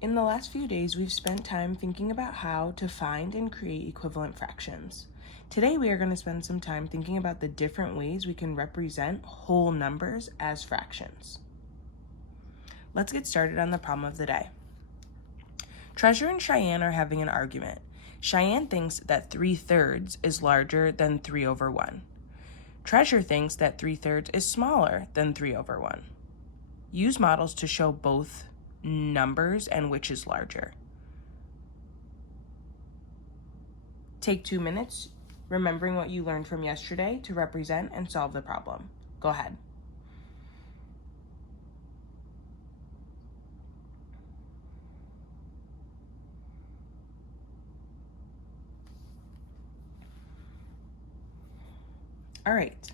In the last few days, we've spent time thinking about how to find and create equivalent fractions. Today, we are going to spend some time thinking about the different ways we can represent whole numbers as fractions. Let's get started on the problem of the day. Treasure and Cheyenne are having an argument. Cheyenne thinks that 3/3 is larger than 3/1. Treasure thinks that 3/3 is smaller than 3/1. Use models to show both numbers and which is larger. Take 2 minutes, remembering what you learned from yesterday, to represent and solve the problem. Go ahead. All right.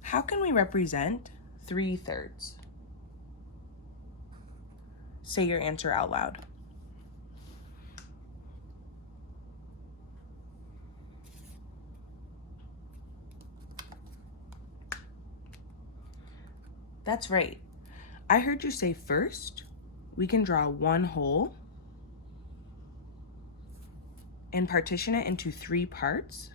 How can we represent 3/3? Say your answer out loud. That's right. I heard you say first, we can draw one whole and partition it into 3 parts.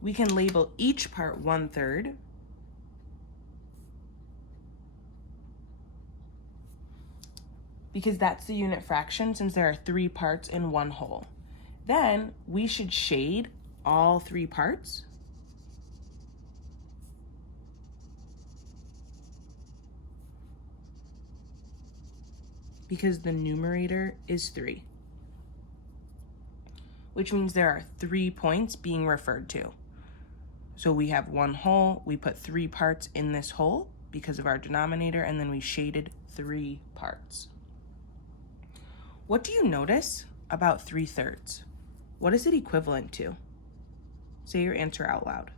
We can label each part 1/3. Because that's the unit fraction since there are 3 parts in one whole. Then we should shade all 3 parts. Because the numerator is 3. Which means there are 3 points being referred to. So we have one whole, we put 3 parts in this whole because of our denominator, and then we shaded 3 parts. What do you notice about 3/3? What is it equivalent to? Say your answer out loud.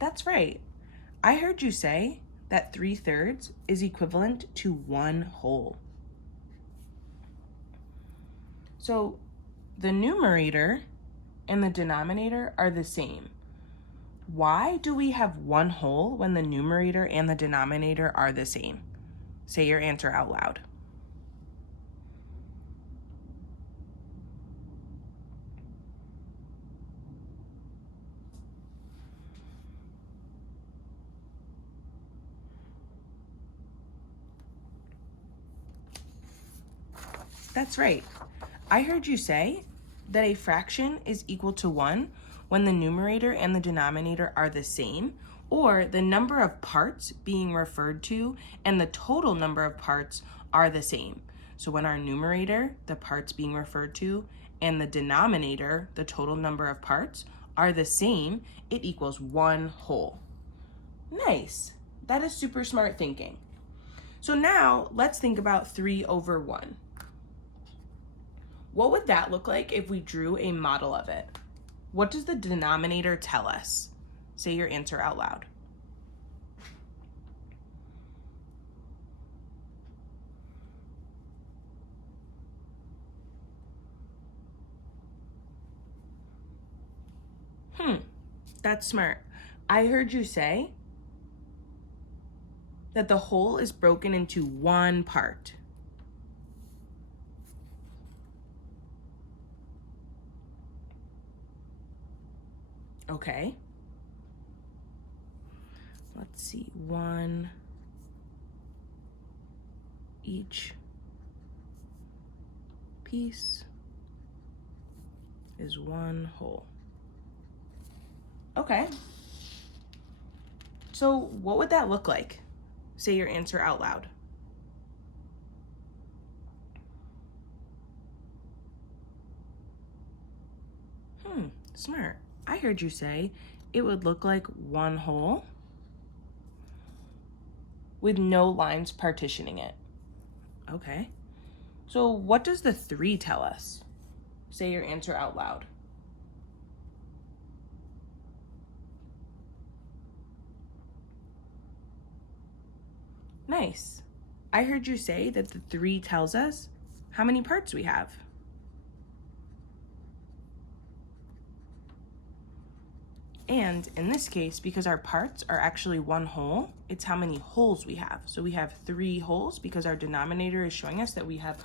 That's right. I heard you say that 3/3 is equivalent to 1 whole. So the numerator and the denominator are the same. Why do we have 1 whole when the numerator and the denominator are the same? Say your answer out loud. That's right. I heard you say that a fraction is equal to 1 when the numerator and the denominator are the same, or the number of parts being referred to and the total number of parts are the same. So when our numerator, the parts being referred to, and the denominator, the total number of parts, are the same, it equals 1 whole. Nice. That is super smart thinking. So now let's think about 3/1. What would that look like if we drew a model of it? What does the denominator tell us? Say your answer out loud. That's smart. I heard you say that the whole is broken into 1 part. Okay. Let's see, 1 each piece is 1 whole. Okay. So what would that look like? Say your answer out loud. Smart. I heard you say it would look like 1 whole with no lines partitioning it. Okay. So what does the 3 tell us? Say your answer out loud. Nice. I heard you say that the 3 tells us how many parts we have. And in this case, because our parts are actually one whole, it's how many wholes we have. So we have 3 wholes because our denominator is showing us that we have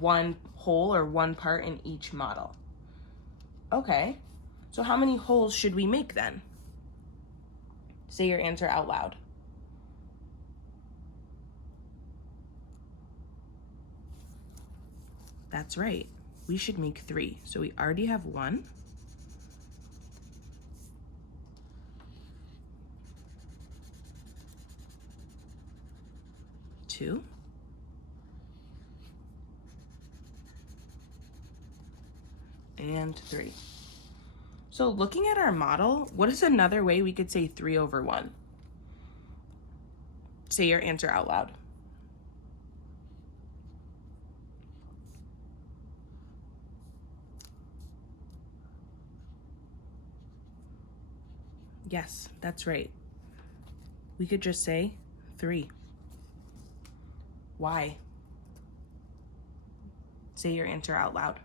one whole or one part in each model. Okay, so how many wholes should we make then? Say your answer out loud. That's right, we should make 3. So we already have 1. 2. And 3. So looking at our model, what is another way we could say 3 over 1? Say your answer out loud. Yes, that's right. We could just say 3. Why? Say your answer out loud.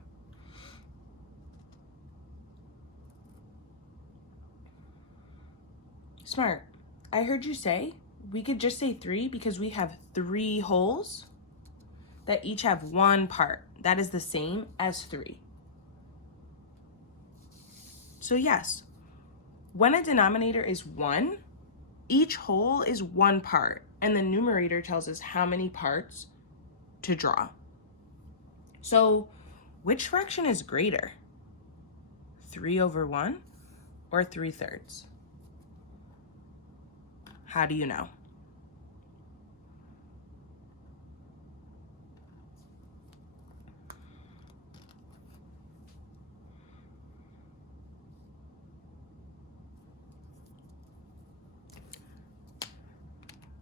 Smart. I heard you say we could just say 3 because we have 3 wholes that each have 1 part. That is the same as 3. So yes, when a denominator is 1, each whole is 1 part, and the numerator tells us how many parts to draw. So which fraction is greater? 3 over 1 or 3/3? How do you know?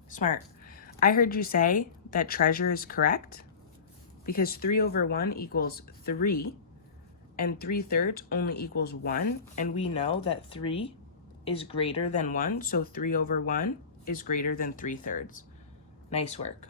Smart. I heard you say that treasure is correct because 3 over 1 equals 3 and 3/3 only equals 1, and we know that 3 is greater than 1, so 3 over 1 is greater than 3/3. Nice work.